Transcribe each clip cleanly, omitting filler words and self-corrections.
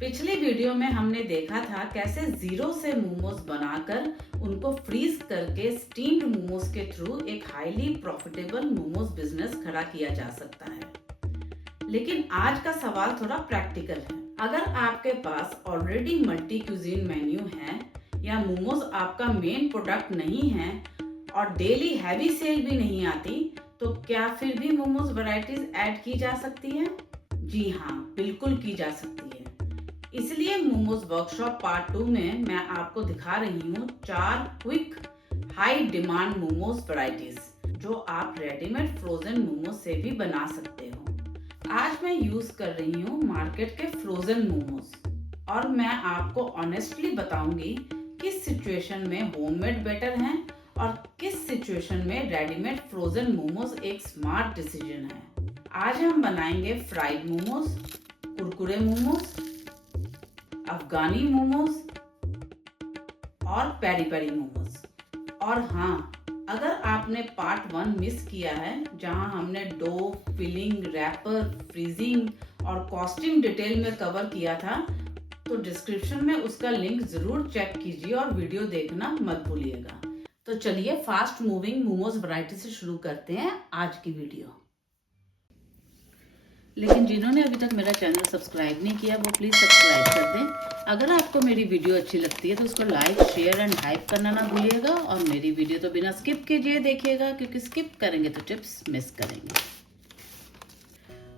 पिछली वीडियो में हमने देखा था कैसे जीरो से मोमोज बनाकर उनको फ्रीज करके स्टीम्ड मोमोज के थ्रू एक हाईली प्रॉफिटेबल मोमोज बिजनेस खड़ा किया जा सकता है। लेकिन आज का सवाल थोड़ा प्रैक्टिकल है। अगर आपके पास ऑलरेडी मल्टी क्यूजीन मेन्यू है या मोमोज आपका मेन प्रोडक्ट नहीं है और डेली हैवी सेल भी नहीं आती, तो क्या फिर भी मोमोज वैरायटीज ऐड की जा सकती है? जी हाँ, बिल्कुल की जा सकती है। इसलिए मोमोज वर्कशॉप पार्ट 2 में मैं आपको दिखा रही हूँ 4 quick high demand momos varieties जो आप रेडीमेड फ्रोजन मोमोज से भी बना सकते हो। आज मैं यूज कर रही हूँ मार्केट के फ्रोजन मोमोज और मैं आपको ऑनेस्टली बताऊंगी किस सिचुएशन में होममेड बेटर हैं और किस सिचुएशन में रेडीमेड फ्रोजन मोमोज एक स्मार्ट डिसीजन है। आज हम बनाएंगे फ्राइड मोमोज, कुरकुरे मोमोज, अफगानी मोमोज और पेरी पेरी मोमोज। और हाँ, अगर आपने पार्ट 1 मिस किया है जहां हमने डो, फिलिंग, रैपर, फ्रीजिंग और कॉस्टिंग डिटेल में कवर किया था, तो डिस्क्रिप्शन में उसका लिंक जरूर चेक कीजिए और वीडियो देखना मत भूलिएगा। तो चलिए फास्ट मूविंग मोमोज वैरायटी से शुरू करते हैं आज की वीडियो। लेकिन जिन्होंने अभी तक मेरा चैनल सब्सक्राइब नहीं किया वो प्लीज़ सब्सक्राइब कर दें। अगर आपको मेरी वीडियो अच्छी लगती है तो उसको लाइक, शेयर एंड हाइप करना ना भूलिएगा और मेरी वीडियो तो बिना स्किप कीजिए देखिएगा, क्योंकि स्किप करेंगे तो टिप्स मिस करेंगे।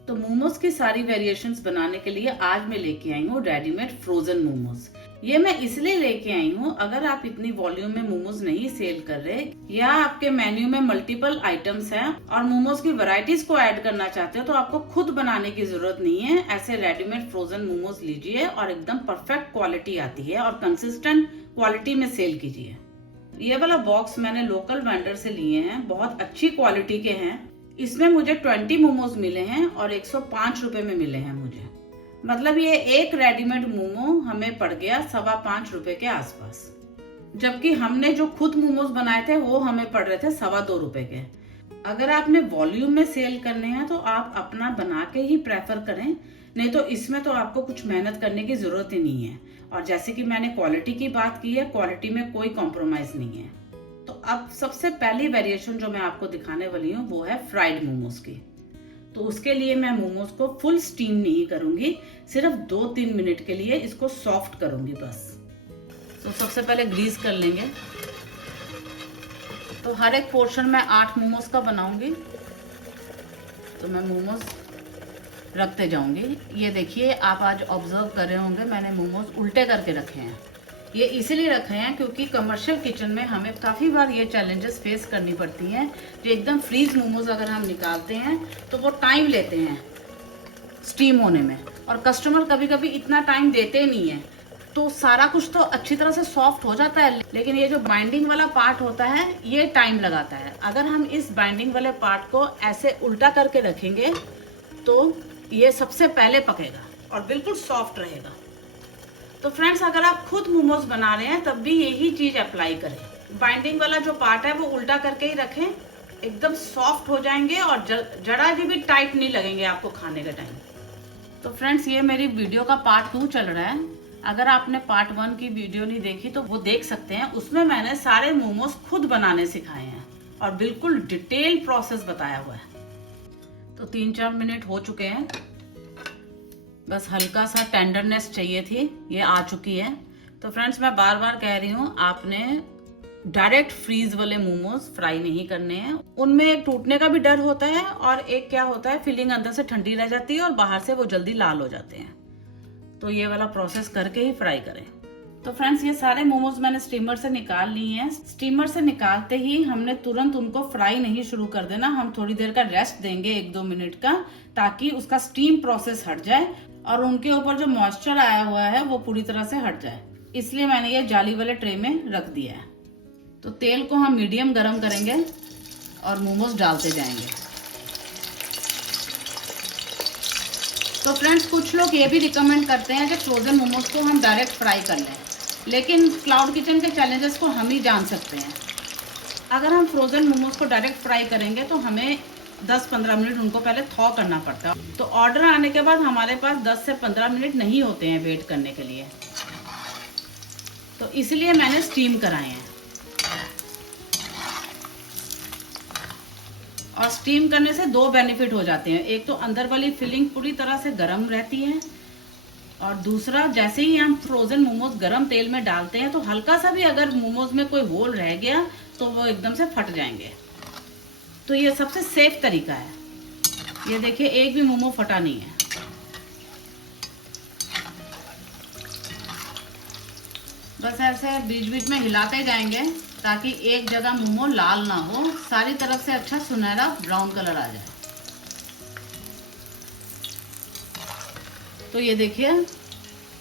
तो मोमोज की सारी वेरिएशंस बनाने के लिए आज मैं लेके आई हूँ रेडीमेड फ्रोजन मोमोज। ये मैं इसलिए लेके आई हूँ, अगर आप इतनी वॉल्यूम में मोमोज नहीं सेल कर रहे या आपके मेन्यू में मल्टीपल आइटम्स हैं और मोमोज की वैरायटीज को ऐड करना चाहते हो, तो आपको खुद बनाने की जरूरत नहीं है। ऐसे रेडीमेड फ्रोजन मोमोज लीजिए और एकदम परफेक्ट क्वालिटी आती है और कंसिस्टेंट क्वालिटी में सेल कीजिए। ये वाला बॉक्स मैंने लोकल वेंडर से लिए हैं, बहुत अच्छी क्वालिटी के हैं। इसमें मुझे 20 मोमोज मिले हैं और 105 रुपए में मिले हैं मुझे। मतलब ये एक रेडीमेड मोमो हमें पड़ गया 5.25 रुपए के आसपास, जबकि हमने जो खुद मोमोज बनाए थे वो हमें पड़ रहे थे 2.25 रुपए के। अगर आपने वॉल्यूम में सेल करने हैं तो आप अपना बना के ही प्रेफर करें, नहीं तो इसमें तो आपको कुछ मेहनत करने की जरूरत ही नहीं है। और जैसे कि मैंने क्वालिटी की बात की है, क्वालिटी में कोई कॉम्प्रोमाइज नहीं है। तो अब सबसे पहली वेरिएशन जो मैं आपको दिखाने वाली हूँ वो है फ्राइड मोमोज की। तो उसके लिए मैं मोमोज को फुल स्टीम नहीं करूंगी, सिर्फ 2-3 मिनट के लिए इसको सॉफ्ट करूंगी बस। तो सबसे पहले ग्रीस कर लेंगे। तो हर एक पोर्शन में 8 मोमोज का बनाऊंगी। तो मैं मोमोज रखते जाऊंगी। ये देखिए, आप आज ऑब्जर्व कर रहे होंगे मैंने मोमोज उल्टे करके रखे हैं। ये इसीलिए रखे हैं क्योंकि कमर्शियल किचन में हमें काफ़ी बार ये चैलेंजेस फेस करनी पड़ती हैं। जो एकदम फ्रीज मोमोज अगर हम निकालते हैं तो वो टाइम लेते हैं स्टीम होने में, और कस्टमर कभी कभी इतना टाइम देते नहीं है। तो सारा कुछ तो अच्छी तरह से सॉफ्ट हो जाता है, लेकिन ये जो बाइंडिंग वाला पार्ट होता है ये टाइम लगाता है। अगर हम इस बाइंडिंग वाले पार्ट को ऐसे उल्टा करके रखेंगे तो ये सबसे पहले पकेगा और बिल्कुल सॉफ्ट रहेगा। तो फ्रेंड्स, अगर आप खुद मोमोज बना रहे हैं तब भी यही चीज अप्लाई करें। बाइंडिंग वाला जो पार्ट है वो उल्टा करके ही रखें, एकदम सॉफ्ट हो जाएंगे और जरा भी टाइट नहीं लगेंगे आपको खाने के टाइम। तो फ्रेंड्स, ये मेरी वीडियो का पार्ट 2 चल रहा है। अगर आपने पार्ट 1 की वीडियो नहीं देखी तो वो देख सकते हैं। उसमें मैंने सारे मोमोज खुद बनाने सिखाए हैं और बिल्कुल डिटेल प्रोसेस बताया हुआ है। तो 3-4 मिनट हो चुके हैं, बस हल्का सा टेंडरनेस चाहिए थी, ये आ चुकी है। तो फ्रेंड्स, मैं बार बार कह रही हूँ, आपने डायरेक्ट फ्रीज वाले मोमोज फ्राई नहीं करने हैं। उनमें एक टूटने का भी डर होता है और एक क्या होता है, फिलिंग अंदर से ठंडी रह जाती है और बाहर से वो जल्दी लाल हो जाते हैं। तो ये वाला प्रोसेस करके ही फ्राई करें। तो फ्रेंड्स, ये सारे मोमोज मैंने स्टीमर से निकाल लिए हैं। स्टीमर से निकालते ही हमने तुरंत उनको फ्राई नहीं शुरू कर देना, हम थोड़ी देर का रेस्ट देंगे 1-2 मिनट का, ताकि उसका स्टीम प्रोसेस हट जाए और उनके ऊपर जो मॉइस्चर आया हुआ है वो पूरी तरह से हट जाए। इसलिए मैंने ये जाली वाले ट्रे में रख दिया है। तो तेल को हम मीडियम गरम करेंगे और मोमोज डालते जाएंगे। तो फ्रेंड्स, कुछ लोग ये भी रिकमेंड करते हैं कि फ्रोजन मोमोज को हम डायरेक्ट फ्राई कर लें, लेकिन क्लाउड किचन के चैलेंजेस को हम ही जान सकते हैं। अगर हम फ्रोजन मोमोज को डायरेक्ट फ्राई करेंगे तो हमें 10-15 मिनट उनको पहले थॉ करना पड़ता है। तो ऑर्डर आने के बाद हमारे पास 10 से 15 मिनट नहीं होते हैं वेट करने के लिए, तो इसलिए मैंने स्टीम कराए हैं। और स्टीम करने से 2 बेनिफिट हो जाते हैं, एक तो अंदर वाली फिलिंग पूरी तरह से गर्म रहती है, और दूसरा जैसे ही हम फ्रोजन मोमोज गर्म तेल में डालते हैं तो हल्का सा भी अगर मोमोज में कोई होल रह गया तो वो एकदम से फट जाएंगे। तो ये सबसे सेफ तरीका है। ये देखिए एक भी मोमो फटा नहीं है। बस ऐसे बीच बीच में हिलाते जाएंगे ताकि एक जगह मोमो लाल ना हो, सारी तरफ से अच्छा सुनहरा ब्राउन कलर आ जाए। तो ये देखिए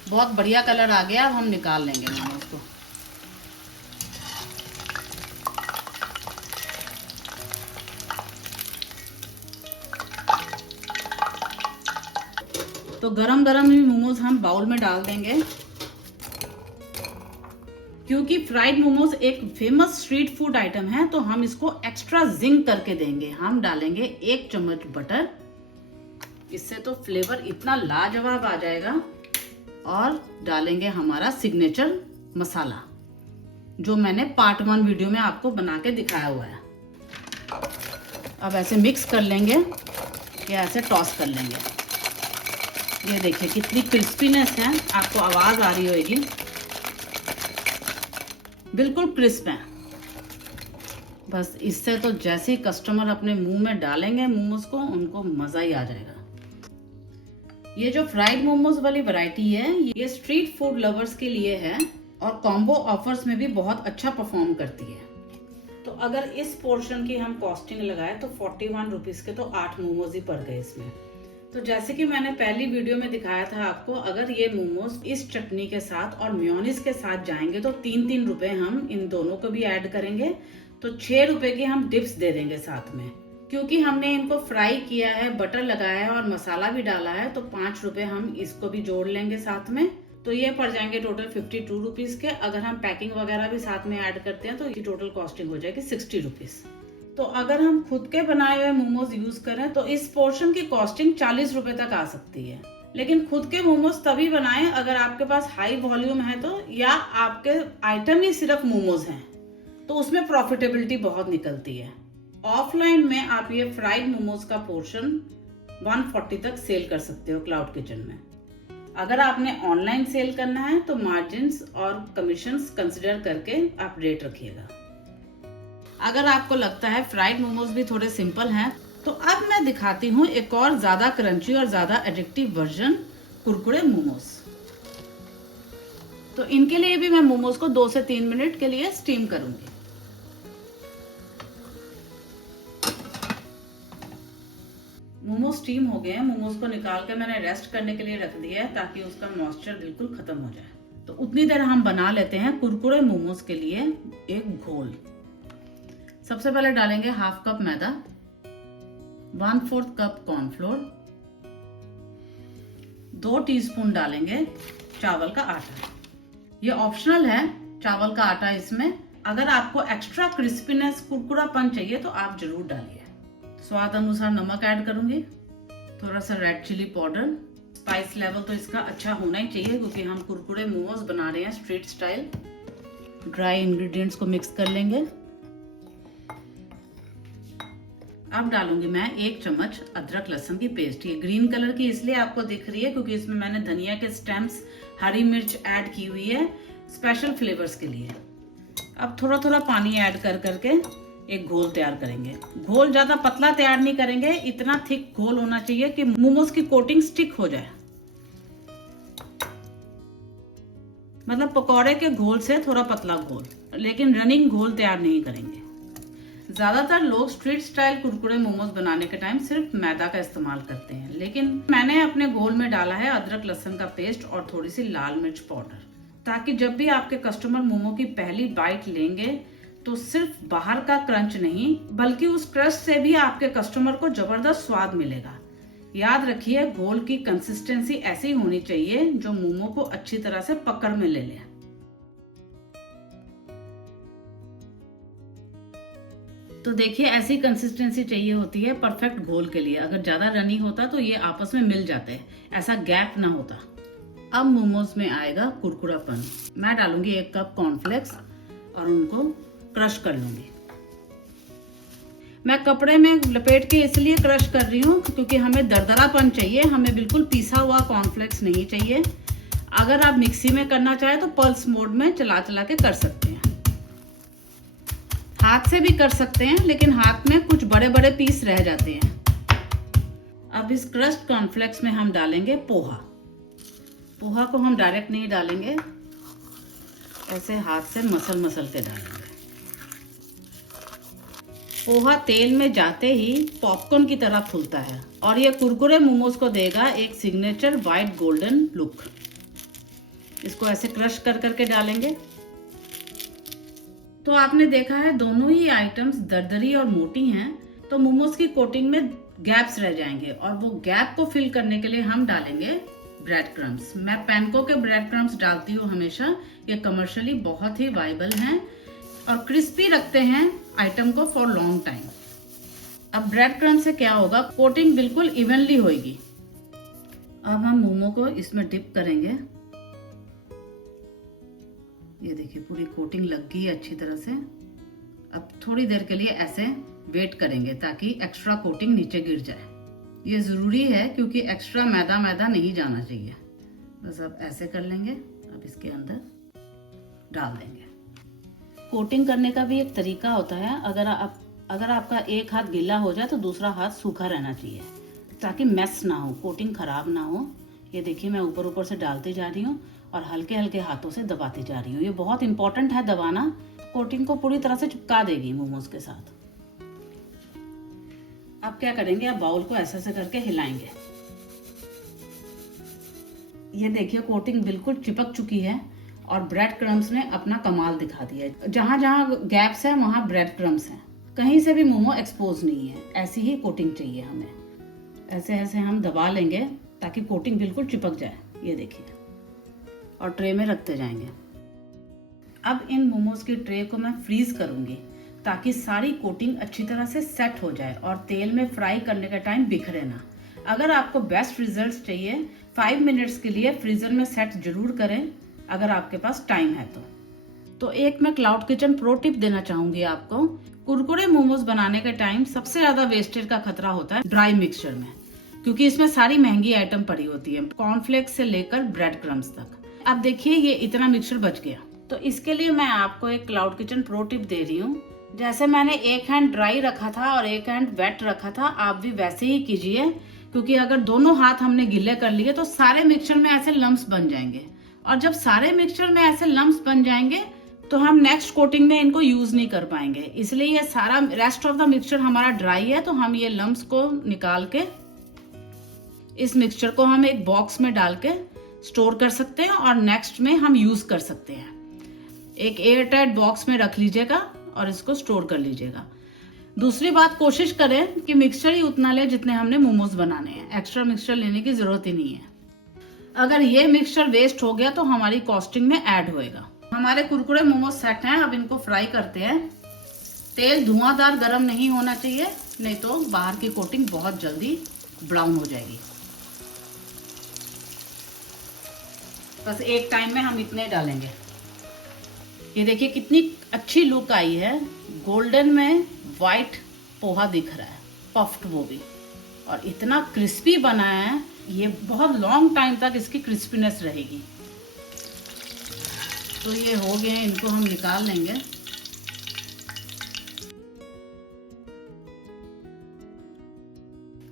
बहुत बढ़िया कलर आ गया। अब हम निकाल लेंगे मोमोज को। तो गरम गरम ही मोमोज हम बाउल में डाल देंगे। क्योंकि फ्राइड मोमोज एक फेमस स्ट्रीट फूड आइटम है तो हम इसको एक्स्ट्रा जिंक करके देंगे। हम डालेंगे 1 चम्मच बटर, इससे तो फ्लेवर इतना लाजवाब आ जाएगा। और डालेंगे हमारा सिग्नेचर मसाला जो मैंने पार्ट 1 वीडियो में आपको बना के दिखाया हुआ है। अब ऐसे मिक्स कर लेंगे या ऐसे टॉस कर लेंगे। ये देखिए कितनी क्रिस्पीनेस है, आपको आवाज आ रही होगी, बिल्कुल क्रिस्प है। बस इससे तो जैसे ही कस्टमर अपने मुंह में डालेंगे मोमोज को, उनको मजा ही आ जाएगा। ये जो फ्राइड मोमोज वाली वैरायटी है ये स्ट्रीट फूड लवर्स के लिए है और कॉम्बो ऑफर्स में भी बहुत अच्छा परफॉर्म करती है। तो अगर इस पोर्शन की हम कॉस्टिंग लगाए तो 41 रुपीज के तो 8 मोमोज ही पड़ गए इसमें। तो जैसे कि मैंने पहली वीडियो में दिखाया था आपको, अगर ये मोमोज इस चटनी के साथ और मेयोनीज के साथ जाएंगे तो 3-3 रुपए हम इन दोनों को भी ऐड करेंगे, तो 6 रुपए की हम डिप्स दे देंगे साथ में। क्योंकि हमने इनको फ्राई किया है, बटर लगाया है और मसाला भी डाला है, तो 5 रुपए हम इसको भी जोड़ लेंगे साथ में। तो ये पड़ जाएंगे टोटल 52 रुपीज के। अगर हम पैकिंग वगैरह भी साथ में ऐड करते हैं तो ये टोटल कॉस्टिंग हो जाएगी 60 रुपीज। तो अगर हम खुद के बनाए हुए मोमोज यूज करें तो इस पोर्शन की कॉस्टिंग 40 रुपए तक आ सकती है। लेकिन खुद के मोमोज तभी बनाएं अगर आपके पास हाई वॉल्यूम है तो, या आपके आइटम ही सिर्फ मोमोज हैं, तो उसमें प्रॉफिटेबिलिटी बहुत निकलती है। ऑफलाइन में आप ये फ्राइड मोमोज का पोर्शन 140 तक सेल कर सकते हो क्लाउड किचन में। अगर आपने ऑनलाइन सेल करना है तो मार्जिन्स और कमीशंस कंसिडर करके आप रेट रखिएगा। अगर आपको लगता है फ्राइड मोमोज भी थोड़े सिंपल हैं, तो अब मैं दिखाती हूँ एक और ज्यादा क्रंची और ज्यादा एडिक्टिव वर्जन, कुरकुरे मोमोज। तो इनके लिए भी मैं मोमोज को 2 से 3 मिनट के लिए स्टीम करूंगी। मोमोज स्टीम हो गए हैं। मोमोज को निकाल के मैंने रेस्ट करने के लिए रख दिया है ताकि उसका मॉइस्चर बिल्कुल खत्म हो जाए। तो उतनी देर हम बना लेते हैं कुरकुरे मोमोज के लिए एक घोल। सबसे पहले डालेंगे 1/2 कप मैदा, 1/4 कप कॉर्नफ्लोर, 2 टीस्पून डालेंगे चावल का आटा। ये ऑप्शनल है चावल का आटा इसमें। अगर आपको एक्स्ट्रा क्रिस्पीनेस, कुरकुरापन चाहिए तो आप जरूर डालिए। स्वाद अनुसार नमक ऐड करूंगी, थोड़ा सा red chilli powder. Spice level तो इसका अच्छा होना ही चाहिए क्योंकि हम कुरकुरे मोमोज बना रहे हैं स्ट्रीट स्टाइल। ड्राई इंग्रेडिएंट्स को मिक्स कर लेंगे। अब डालूंगी मैं 1 चम्मच अदरक लहसुन की पेस्ट। ये ग्रीन कलर की इसलिए आपको दिख रही है क्योंकि इसमें मैंने धनिया के स्टेम्स, हरी मिर्च ऐड की हुई है स्पेशल फ्लेवर्स के लिए। अब थोड़ा थोड़ा पानी ऐड कर करके एक घोल तैयार करेंगे। घोल ज्यादा पतला तैयार नहीं करेंगे, इतना थिक घोल होना चाहिए कि मोमोज की कोटिंग स्टिक हो जाए। मतलब पकौड़े के घोल से थोड़ा पतला घोल, लेकिन रनिंग घोल तैयार नहीं करेंगे। ज्यादातर लोग स्ट्रीट स्टाइल कुरकुरे मोमोज बनाने के टाइम सिर्फ मैदा का इस्तेमाल करते हैं, लेकिन मैंने अपने घोल में डाला है अदरक लहसुन का पेस्ट और थोड़ी सी लाल मिर्च पाउडर, ताकि जब भी आपके कस्टमर मोमो की पहली बाइट लेंगे तो सिर्फ बाहर का क्रंच नहीं बल्कि उस क्रंच से भी आपके कस्टमर को जबरदस्त स्वाद मिलेगा। याद रखिए घोल की कंसिस्टेंसी ऐसी होनी चाहिए जो मोमो को अच्छी तरह से पकड़ में ले ले। तो देखिए ऐसी कंसिस्टेंसी चाहिए होती है परफेक्ट घोल के लिए। अगर ज़्यादा रनी होता तो ये आपस में मिल जाते हैं, ऐसा गैप ना होता। अब मोमोज में आएगा कुरकुरापन। मैं डालूंगी 1 कप कॉर्नफ्लेक्स और उनको क्रश कर लूंगी। मैं कपड़े में लपेट के इसलिए क्रश कर रही हूँ क्योंकि हमें दरदरापन चाहिए, हमें बिल्कुल पिसा हुआ कॉर्नफ्लेक्स नहीं चाहिए। अगर आप मिक्सी में करना चाहें तो पल्स मोड में चला चला के कर सकते हैं, हाथ से भी कर सकते हैं, लेकिन हाथ में कुछ बड़े बड़े पीस रह जाते हैं। अब इस क्रश्ड कॉर्नफ्लेक्स में हम डालेंगे पोहा। पोहा को हम डायरेक्ट नहीं डालेंगे, ऐसे हाथ से मसल मसल के डालेंगे। पोहा तेल में जाते ही पॉपकॉर्न की तरह फूलता है और ये कुरकुरे मोमोज को देगा एक सिग्नेचर वाइट गोल्डन लुक। इसको ऐसे क्रश कर करके डालेंगे। तो आपने देखा है दोनों ही आइटम्स दरदरी और मोटी हैं, तो मोमोज की कोटिंग में गैप्स रह जाएंगे और वो गैप को फिल करने के लिए हम डालेंगे ब्रेड क्रम्स। मैं पैनको के ब्रेड क्रम्स डालती हूँ हमेशा, ये कमर्शियली बहुत ही वाइबल हैं और क्रिस्पी रखते हैं आइटम को फॉर लॉन्ग टाइम। अब ब्रेड क्रम्ब से क्या होगा, कोटिंग बिल्कुल इवनली होगी। अब हम मोमो को इसमें डिप करेंगे। ये देखिए पूरी कोटिंग लग गई है अच्छी तरह से। अब थोड़ी देर के लिए ऐसे वेट करेंगे ताकि एक्स्ट्रा कोटिंग नीचे गिर जाए। ये ज़रूरी है क्योंकि एक्स्ट्रा मैदा मैदा नहीं जाना चाहिए। बस अब ऐसे कर लेंगे। अब इसके अंदर डाल देंगे। कोटिंग करने का भी एक तरीका होता है। अगर आपका एक हाथ गीला हो जाए तो दूसरा हाथ सूखा रहना चाहिए ताकि मैस ना हो, कोटिंग खराब ना हो। ये देखिए मैं ऊपर ऊपर से डालती जा रही हूँ और हल्के हल्के हाथों से दबाती जा रही हूँ। ये बहुत इंपॉर्टेंट है दबाना, कोटिंग को पूरी तरह से चिपका देगी मोमोज के साथ। अब क्या करेंगे, अब बाउल को ऐसे ऐसे करके हिलाएंगे। ये देखिए कोटिंग बिल्कुल चिपक चुकी है और ब्रेड क्रम्स ने अपना कमाल दिखा दिया है। जहां जहां गैप्स है वहां ब्रेड क्रम्स हैं, कहीं से भी मोमो एक्सपोज नहीं है। ऐसी ही कोटिंग चाहिए हमें। ऐसे ऐसे हम दबा लेंगे ताकि कोटिंग बिल्कुल चिपक जाए। ये देखिए, और ट्रे में रखते जाएंगे। अब इन मोमोज की ट्रे को मैं फ्रीज करूंगी ताकि सारी कोटिंग अच्छी तरह से सेट हो जाए और तेल में फ्राई करने का टाइम बिखरे ना। अगर आपको बेस्ट रिजल्ट्स चाहिए 5 मिनट्स के लिए फ्रीजर में सेट जरूर करें अगर आपके पास टाइम है तो एक मैं क्लाउड किचन प्रो टिप देना चाहूंगी आपको। कुरकुरे मोमोज बनाने के टाइम सबसे ज्यादा वेस्टेज का खतरा होता है ड्राई मिक्सचर में, क्योंकि इसमें सारी महंगी आइटम पड़ी होती है, कॉर्नफ्लेक्स से लेकर ब्रेड क्रम्स तक। अब देखिए ये इतना मिक्सचर बच गया। तो इसके लिए मैं आपको एक क्लाउड किचन प्रो टिप दे रही हूँ। जैसे मैंने एक हैंड ड्राई रखा था और एक हैंड वेट रखा था, आप भी वैसे ही कीजिए, क्योंकि अगर दोनों हाथ हमने गीले कर लिए तो सारे मिक्सचर में ऐसे लम्स बन जाएंगे। और जब सारे मिक्सचर में ऐसे लम्स बन जाएंगे तो हम नेक्स्ट कोटिंग में इनको यूज नहीं कर पाएंगे। इसलिए ये सारा रेस्ट ऑफ द मिक्सचर हमारा ड्राई है, तो हम ये लम्स को निकाल के इस मिक्सचर को हम एक बॉक्स में डाल के स्टोर कर सकते हैं और नेक्स्ट में हम यूज कर सकते हैं। एक एयर टाइट बॉक्स में रख लीजिएगा और इसको स्टोर कर लीजिएगा। दूसरी बात, कोशिश करें कि मिक्सचर ही उतना ले जितने हमने मोमोज बनाने हैं। एक्स्ट्रा मिक्सचर लेने की जरूरत ही नहीं है। अगर ये मिक्सचर वेस्ट हो गया तो हमारी कॉस्टिंग में ऐड होएगा। हमारे कुरकुरे मोमोज सेट हैं। अब इनको फ्राई करते हैं। तेल धुआंधार गर्म नहीं होना चाहिए, नहीं तो बाहर की कोटिंग बहुत जल्दी ब्राउन हो जाएगी। बस एक टाइम में हम इतने डालेंगे। ये देखिए कितनी अच्छी लुक आई है, गोल्डन में वाइट पोहा दिख रहा है, पफ्ड वो भी, और इतना क्रिस्पी बना है। ये बहुत लॉन्ग टाइम तक इसकी क्रिस्पीनेस रहेगी। तो ये हो गए, इनको हम निकाल लेंगे।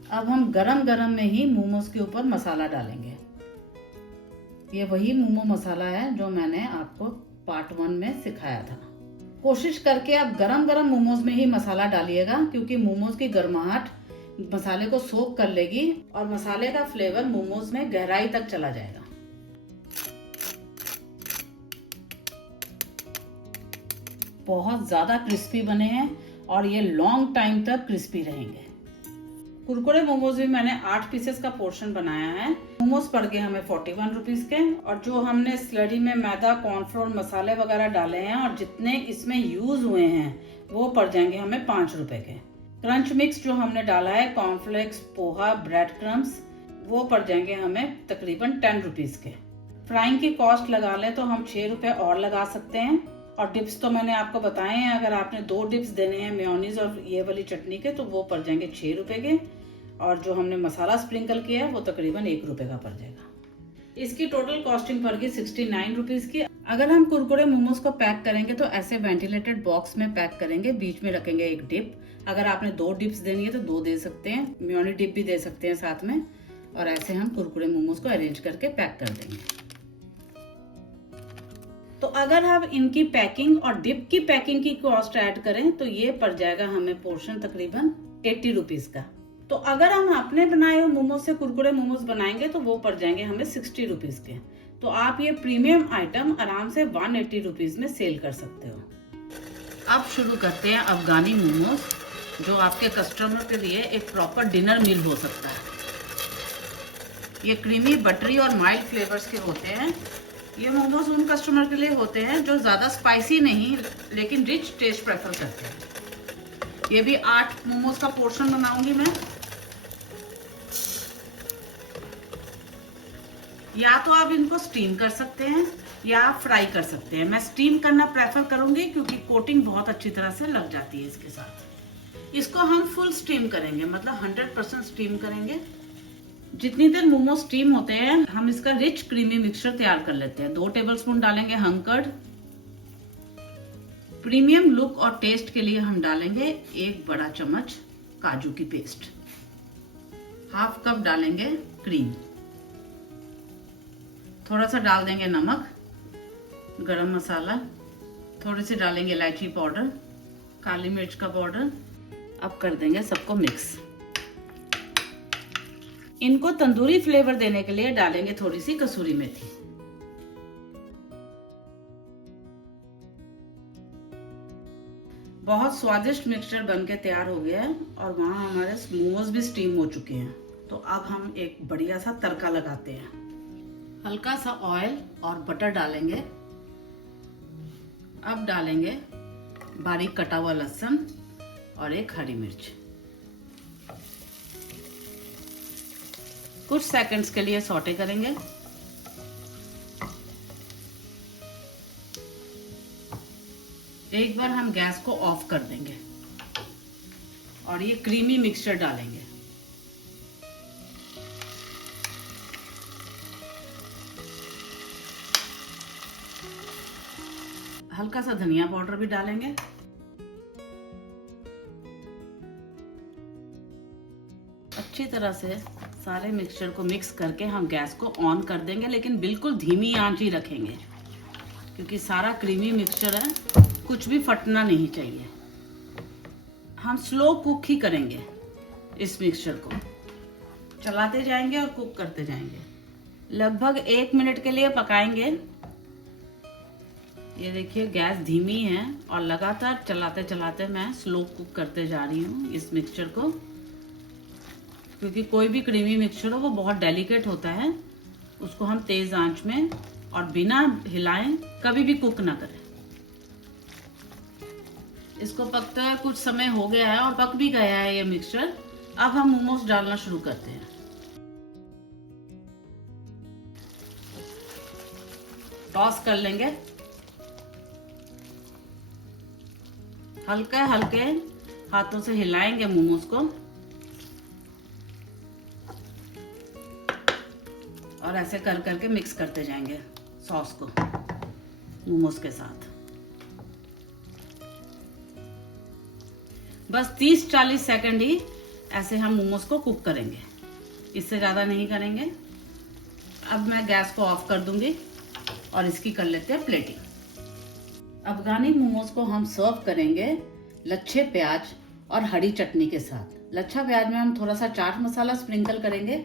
अब हम गरम गरम में ही मोमोज के ऊपर मसाला डालेंगे। ये वही मोमो मसाला है जो मैंने आपको पार्ट 1 में सिखाया था। कोशिश करके आप गरम गरम मोमोज में ही मसाला डालिएगा, क्योंकि मोमोज की गर्माहट मसाले को सोक कर लेगी और मसाले का फ्लेवर मोमोज में गहराई तक चला जाएगा। बहुत ज्यादा क्रिस्पी बने हैं और ये लॉन्ग टाइम तक क्रिस्पी रहेंगे। कुरकुरे मोमोज भी मैंने 8 पीसेस का पोर्शन बनाया है। मोमोज पड़ गए हमें 41 रुपीज के। और जो हमने स्लरी में मैदा, कॉर्नफ्लोर, मसाले वगैरह डाले हैं और जितने इसमें यूज हुए हैं वो पड़ जाएंगे हमें 5 रुपए के। क्रंच मिक्स जो हमने डाला है, कॉर्नफ्लेक्स, पोहा, ब्रेड क्रम्स, वो पड़ जाएंगे हमें तकरीबन 10 रुपीज के। फ्राइंग की कॉस्ट लगा लें तो हम 6 रुपए और लगा सकते हैं। और डिप्स तो मैंने आपको बताए हैं, अगर आपने 2 डिप्स देने हैं मेयोनीज और ये वाली चटनी के तो वो पड़ जाएंगे 6 रुपए के। और जो हमने मसाला स्प्रिंकल किया है वो तकरीबन 1 रुपए का पड़ जाएगा। इसकी टोटल कॉस्टिंग पड़ गई 69 रुपीज की। अगर हम कुरकुरे मोमोज को पैक करेंगे तो ऐसे वेंटिलेटेड बॉक्स में पैक करेंगे, बीच में रखेंगे एक डिप। अगर आपने 2 डिप्स देनी है तो 2 दे सकते हैं, मेयोनी डिप भी दे सकते हैं साथ में। और ऐसे हम कुरकुरे मोमोज को अरेंज करके पैक कर देंगे। तो अगर हम इनकी पैकिंग और डिप की पैकिंग की कॉस्ट ऐड करें तो ये पड़ जाएगा हमें पोर्शन तकरीबन 80 रुपीज का। तो अगर हम अपने बनाए हुए मोमोज से कुरकुरे मोमोज बनाएंगे तो वो पड़ जाएंगे हमें 60 रुपीज के। तो आप ये प्रीमियम आइटम आराम से 180 रुपीज में सेल कर सकते हो। अब शुरू करते हैं अफगानी मोमोज, जो आपके कस्टमर के लिए एक प्रॉपर डिनर मील हो सकता है। ये क्रीमी, बटरी और माइल्ड फ्लेवर्स के होते हैं। ये मोमोज उन कस्टमर के लिए होते हैं जो ज़्यादा स्पाइसी नहीं लेकिन रिच टेस्ट प्रेफर करते हैं। ये भी 8 मोमोज का पोर्शन बनाऊंगी मैं। या तो आप इनको स्टीम कर सकते हैं या फ्राई कर सकते हैं। मैं स्टीम करना प्रेफर करूंगी क्योंकि कोटिंग बहुत अच्छी तरह से लग जाती है इसके साथ। इसको हम फुल स्टीम करेंगे, मतलब 100% स्टीम करेंगे। जितनी देर मोमो स्टीम होते हैं हम इसका रिच क्रीमी मिक्सचर तैयार कर लेते हैं। 2 टेबलस्पून डालेंगे हंकर्ड। प्रीमियम लुक और टेस्ट के लिए हम डालेंगे 1 बड़ा चम्मच काजू की पेस्ट। 1/2 कप डालेंगे क्रीम। थोड़ा सा डाल देंगे नमक, गरम मसाला, थोड़ी सी डालेंगे इलायची पाउडर, काली मिर्च का पाउडर। अब कर देंगे सबको मिक्स। इनको तंदूरी फ्लेवर देने के लिए डालेंगे थोड़ी सी कसूरी मेथी। बहुत स्वादिष्ट मिक्सचर बनके तैयार हो गया है और वहाँ हमारे मोमोज भी स्टीम हो चुके हैं। तो अब हम एक बढ़िया सा तड़का लगाते हैं। हल्का सा ऑयल और बटर डालेंगे। अब डालेंगे बारीक कटा हुआ लहसुन और 1 हरी मिर्च। कुछ सेकंड्स के लिए सौटे करेंगे। एक बार हम गैस को ऑफ कर देंगे और ये क्रीमी मिक्सचर डालेंगे। हल्का सा धनिया पाउडर भी डालेंगे। अच्छी तरह से सारे मिक्सचर को मिक्स करके हम गैस को ऑन कर देंगे, लेकिन बिल्कुल धीमी आंच ही रखेंगे क्योंकि सारा क्रीमी मिक्सचर है, कुछ भी फटना नहीं चाहिए। हम स्लो कुक ही करेंगे इस मिक्सचर को, चलाते जाएंगे और कुक करते जाएंगे। लगभग 1 मिनट के लिए पकाएंगे। ये देखिए गैस धीमी है और लगातार चलाते चलाते मैं स्लो कुक करते जा रही हूँ इस मिक्सचर को, क्योंकि कोई भी क्रीमी मिक्सचर हो वो बहुत डेलिकेट होता है। उसको हम तेज आंच में और बिना हिलाएं कभी भी कुक ना करें। इसको पकते हुए कुछ समय हो गया है और पक भी गया है ये मिक्सचर। अब हम मोमोज डालना शुरू करते हैं। टॉस कर लेंगे। हल्के हल्के हाथों से हिलाएंगे मोमोज को और ऐसे कर करके मिक्स करते जाएंगे सॉस को मोमोज के साथ। बस 30-40 सेकंड ही ऐसे हम मोमोज को कुक करेंगे, इससे ज़्यादा नहीं करेंगे। अब मैं गैस को ऑफ कर दूंगी और इसकी कर लेते हैं प्लेटिंग। अफगानी मोमोज को हम सर्व करेंगे लच्छे प्याज और हरी चटनी के साथ। लच्छा प्याज में हम थोड़ा सा चाट मसाला स्प्रिंकल करेंगे,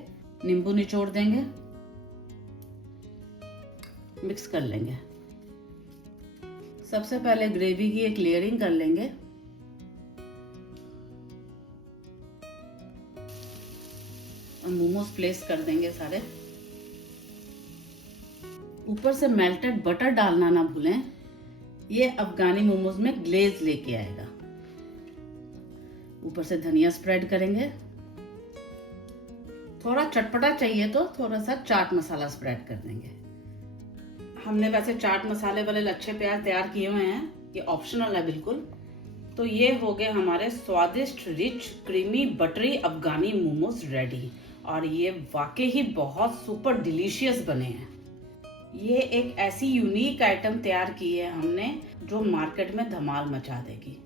नींबू निचोड़ देंगे, मिक्स कर लेंगे। सबसे पहले ग्रेवी की एक लेयरिंग कर लेंगे। और मोमोज प्लेस कर देंगे सारे ऊपर से मेल्टेड बटर डालना ना भूलें, ये अफगानी मोमोज में ग्लेज लेके आएगा। ऊपर से धनिया स्प्रेड करेंगे। थोड़ा चटपटा चाहिए तो थोड़ा सा चाट मसाला स्प्रेड कर देंगे। हमने वैसे चाट मसाले वाले लच्छे प्याज तैयार किए हुए हैं, ये ऑप्शनल है बिल्कुल। तो ये हो गए हमारे स्वादिष्ट रिच क्रीमी बटरी अफगानी मोमोज रेडी, और ये वाकई ही बहुत सुपर डिलीशियस बने हैं। ये एक ऐसी यूनिक आइटम तैयार की है हमने जो मार्केट में धमाल मचा देगी।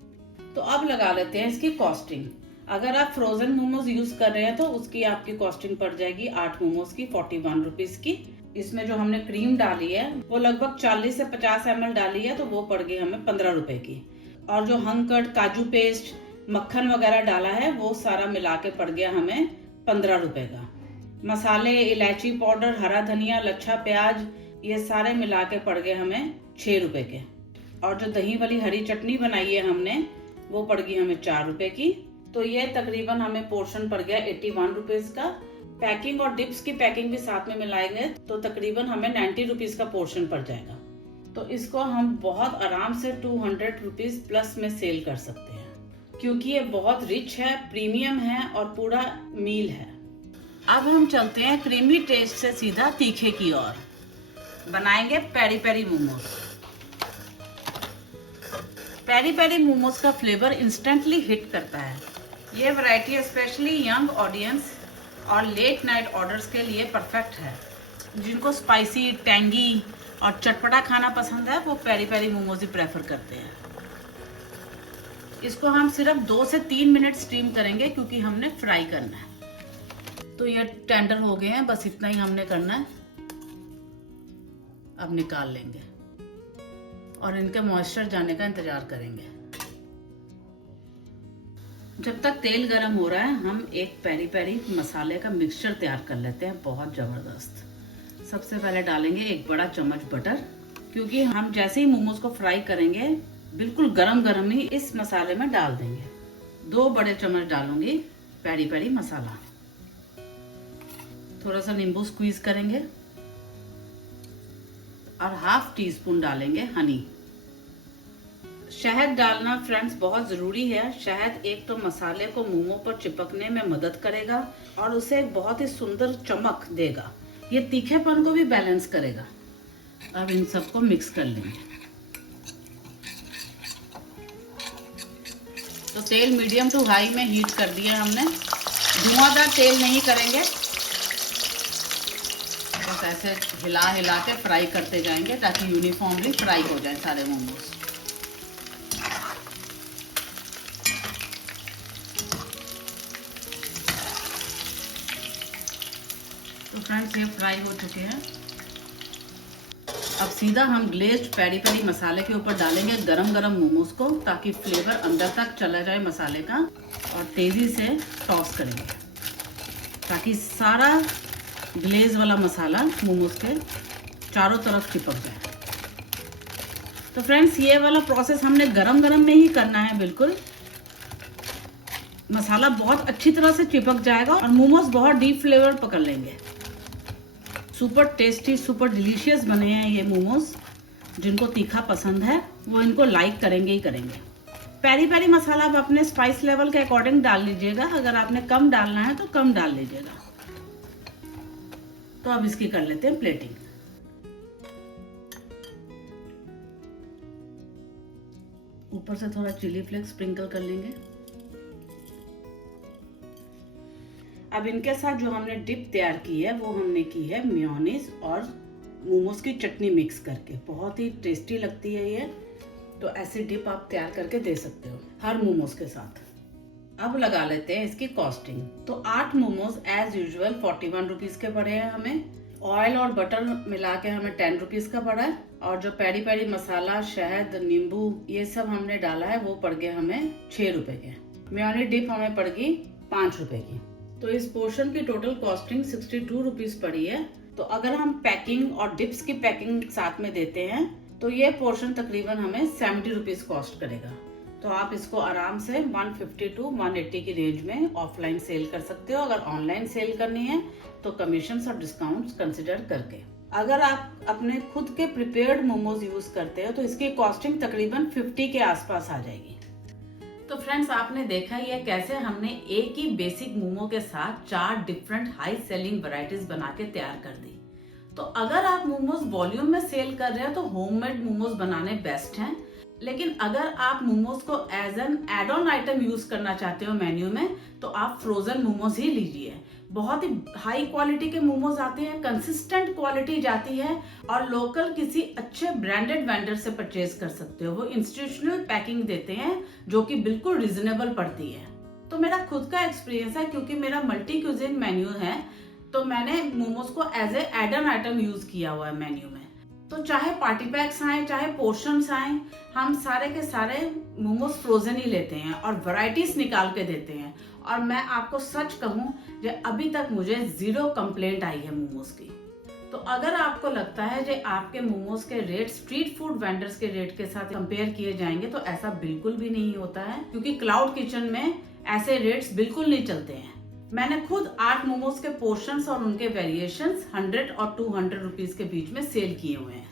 तो अब लगा लेते हैं इसकी कॉस्टिंग। अगर आप फ्रोजन मोमोज यूज कर रहे हैं तो उसकी आपकी कॉस्टिंग पड़ जाएगी 8 मोमोज की 41 रुपीज की। इसमें जो हमने क्रीम डाली है वो लगभग 40 से 50 ml डाली है, तो वो पड़ गई हमें 15 रुपए की। और जो हंकट काजू पेस्ट मक्खन वगैरह डाला है वो सारा मिला के पड़ गया हमें 15 रुपए का। मसाले, इलायची पाउडर, हरा धनिया, लच्छा प्याज, ये सारे मिला के पड़ गए हमें 6 रुपए के। और जो दही वाली हरी चटनी बनाई है हमने वो पड़ गई हमें 4 रुपए की। तो ये तकरीबन हमें पोर्शन पड़ गया 81 रुपीज का। पैकिंग और डिप्स की पैकिंग भी साथ में मिलाएंगे तो तकरीबन हमें 90 रुपीज का पोर्शन पड़ जाएगा। तो इसको हम बहुत आराम से 200 रुपीज प्लस में सेल कर सकते हैं, क्योंकि ये बहुत रिच है, प्रीमियम है और पूरा मील है। अब हम चलते हैं क्रीमी टेस्ट से सीधा तीखे की ओर। बनाएंगे peri peri momos. Peri peri momos का फ्लेवर इंस्टेंटली हिट करता है। ये वैरायटी स्पेशली यंग ऑडियंस और लेट नाइट ऑर्डर्स के लिए परफेक्ट है। जिनको स्पाइसी, टैंगी और चटपटा खाना पसंद है वो पेरी पेरी मोमोज ही प्रेफर करते हैं। इसको हम सिर्फ 2 से 3 मिनट स्टीम करेंगे क्योंकि हमने फ्राई करना है। तो ये टेंडर हो गए हैं, बस इतना ही हमने करना है। अब निकाल लेंगे और इनके मॉइस्चर जाने का इंतजार करेंगे। जब तक तेल गर्म हो रहा है हम एक पेरी पेरी मसाले का मिक्सचर तैयार कर लेते हैं, बहुत जबरदस्त। सबसे पहले डालेंगे 1 बड़ा चम्मच बटर, क्योंकि हम जैसे ही मोमोज को फ्राई करेंगे बिल्कुल गरम गरम ही इस मसाले में डाल देंगे। 2 बड़े चम्मच डालूंगी पेरी पेरी मसाला। थोड़ा सा नींबू स्क्वीज करेंगे और ½ टीस्पून डालेंगे हनी। शहद डालना फ्रेंड्स बहुत जरूरी है। शहद एक तो मसाले को मोमो पर चिपकने में मदद करेगा और उसे एक बहुत ही सुंदर चमक देगा। ये तीखेपन को भी बैलेंस करेगा। अब इन सबको मिक्स कर लेंगे। तो तेल मीडियम टू हाई में हीट कर दिया हमने। धुआंधार तेल नहीं करेंगे, बस ऐसे हिला हिला के फ्राई करते जाएंगे ताकि यूनिफॉर्मली फ्राई हो जाए सारे मोमोज। तो फ्रेंड्स ये फ्राई हो चुके हैं। अब सीधा हम ग्लेज्ड पेरी पेरी मसाले के ऊपर डालेंगे गरम गरम मोमोज को, ताकि फ्लेवर अंदर तक चला जाए मसाले का, और तेजी से टॉस करेंगे ताकि सारा ग्लेज वाला मसाला मोमोज के चारों तरफ चिपक जाए। तो फ्रेंड्स ये वाला प्रोसेस हमने गरम गरम में ही करना है। बिल्कुल मसाला बहुत अच्छी तरह से चिपक जाएगा और मोमोज बहुत डीप फ्लेवर पकड़ लेंगे। सुपर टेस्टी, सुपर डिलीशियस बने हैं ये मोमोज। जिनको तीखा पसंद है वो इनको लाइक करेंगे ही करेंगे। पेरी पेरी मसाला आप अपने स्पाइस लेवल के अकॉर्डिंग डाल लीजिएगा। अगर आपने कम डालना है तो कम डाल लीजिएगा। तो अब इसकी कर लेते हैं प्लेटिंग। ऊपर से थोड़ा चिली फ्लेक्स स्प्रिंकल कर लेंगे। अब इनके साथ जो हमने डिप तैयार की है वो हमने की है मेयोनीज और मोमोज की चटनी मिक्स करके। बहुत ही टेस्टी लगती है ये। तो ऐसी डिप आप तैयार करके दे सकते हो हर मोमोज के साथ। अब लगा लेते हैं इसकी कॉस्टिंग। तो 8 मोमोज एज यूजुअल 41 रुपीज के पड़े हैं हमें। ऑयल और बटर मिला के हमें 10 रुपीज का पड़ा है। और जो पेरी पेरी मसाला, शहद, नींबू ये सब हमने डाला है वो पड़ गए हमें 6 रुपए के। मेयोनी डिप हमें पड़ गई 5 रुपए की। तो इस पोर्शन की टोटल कॉस्टिंग 62 रुपीज पड़ी है। तो अगर हम पैकिंग और डिप्स की पैकिंग साथ में देते हैं तो ये पोर्शन तकरीबन हमें 70 रुपीज कॉस्ट करेगा। तो आप इसको आराम से 150 to 180 की रेंज में ऑफलाइन सेल कर सकते हो। अगर ऑनलाइन सेल करनी है तो कमीशन और डिस्काउंट्स कंसिडर करके। अगर आप अपने खुद के प्रिपेयर्ड मोमोज यूज करते हो तो इसकी कॉस्टिंग तकरीबन 50 के आसपास आ जाएगी। तो फ्रेंड्स, आपने देखा ही है कैसे हमने एक ही बेसिक मोमो के साथ 4 डिफरेंट हाई सेलिंग वैरायटीज बना के तैयार कर दी। तो अगर आप मोमोज वॉल्यूम में सेल कर रहे हो तो होममेड मोमोज बनाने बेस्ट हैं। लेकिन अगर आप मोमोज को as an add on item use करना चाहते हो मेन्यू में, तो आप फ्रोजन मोमोज ही लीजिए। बहुत ही हाई क्वालिटी के मोमोज आते हैं, कंसिस्टेंट क्वालिटी जाती है और लोकल किसी अच्छे ब्रांडेड वेंडर से परचेज कर सकते हो। वो इंस्टीट्यूशनल पैकिंग देते हैं जो कि बिल्कुल रिजनेबल पड़ती है। तो मेरा खुद का एक्सपीरियंस है, क्योंकि मेरा मल्टी क्यूजिन मेन्यू है, तो मैंने मोमोज को as a add on item use किया हुआ है मेन्यू में। तो चाहे पार्टी पैक्स आए चाहे पोर्शंस आए, हम सारे के सारे मोमोज फ्रोजन ही लेते हैं और वैरायटीज निकाल के देते हैं। और मैं आपको सच कहूं, जो अभी तक मुझे 0 कंप्लेंट आई है मोमोज की। तो अगर आपको लगता है कि आपके मोमोज के रेट स्ट्रीट फूड वेंडर्स के रेट के साथ कंपेयर किए जाएंगे, तो ऐसा बिल्कुल भी नहीं होता है, क्योंकि क्लाउड किचन में ऐसे रेट्स बिल्कुल नहीं चलते हैं। मैंने खुद 8 मोमोज के पोर्शंस और उनके वेरिएशंस 100 और 200 रुपीज के बीच में सेल किए हुए हैं।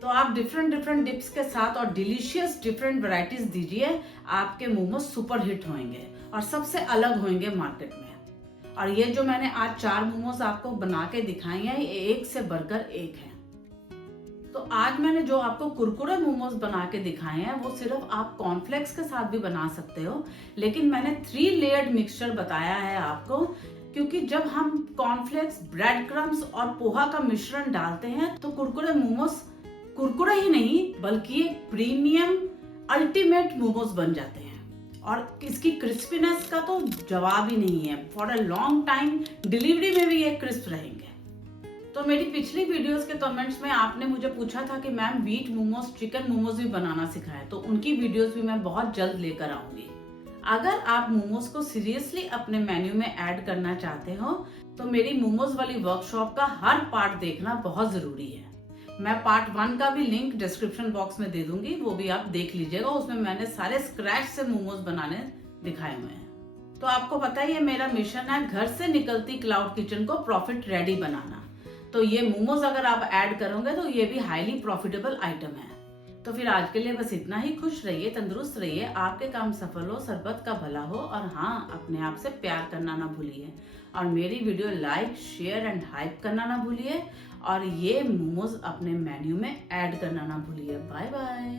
तो आप डिफरेंट डिप्स के साथ और डिलीशियस डिफरेंट वैरायटीज दीजिए, आपके मोमोज सुपर हिट होंगे और सबसे अलग होंगे मार्केट में। और ये जो मैंने आज 4 मोमोज आपको बना के दिखाई हैं, ये एक से बढ़कर एक है। तो आज मैंने जो आपको कुरकुरे मोमोज बना के दिखाए हैं, वो सिर्फ आप कॉर्नफ्लेक्स के साथ भी बना सकते हो, लेकिन मैंने 3 लेयर्ड मिक्सचर बताया है आपको, क्योंकि जब हम कॉर्नफ्लेक्स, ब्रेड क्रम्स और पोहा का मिश्रण डालते हैं तो कुरकुरे मोमोज कुरकुरे ही नहीं बल्कि एक प्रीमियम अल्टीमेट मोमोज बन जाते हैं। और इसकी क्रिस्पीनेस का तो जवाब ही नहीं है। For a long time delivery में भी ये क्रिस्प रहेंगे। तो मेरी पिछली वीडियोस के कमेंट्स में आपने मुझे पूछा था कि ma'am wheat momos, chicken momos भी बनाना सिखाएं, तो उनकी वीडियोस भी मैं बहुत जल्द लेकर आऊंगी। अगर आप मोमोज को सीरियसली अपने मेन्यू में ऐड करना चाहते हो तो मेरी मोमोज वाली वर्कशॉप का हर पार्ट देखना बहुत जरूरी है। मैं पार्ट 1 का भी लिंक डिस्क्रिप्शन बॉक्स में दे दूंगी, वो भी आप देख लीजिएगा। उसमें मैंने सारे स्क्रैच से मोमोज बनाने दिखाए हुए हैं। तो आपको पता ही है मेरा मिशन है घर से निकलती क्लाउड किचन को प्रॉफिट रेडी बनाना। तो ये मोमोज अगर आप ऐड करोगे तो ये भी हाईली प्रॉफिटेबल आइटम है। तो फिर आज के लिए बस इतना ही। खुश रहिए, तंदुरुस्त रहिए, आपके काम सफल हो, सरबत का भला हो, और हाँ, अपने आप से प्यार करना ना भूलिए। और मेरी video like, share and hype करना ना भूलिए। और ये मोमोज अपने मेन्यू में ऐड करना ना भूलिए। Bye bye.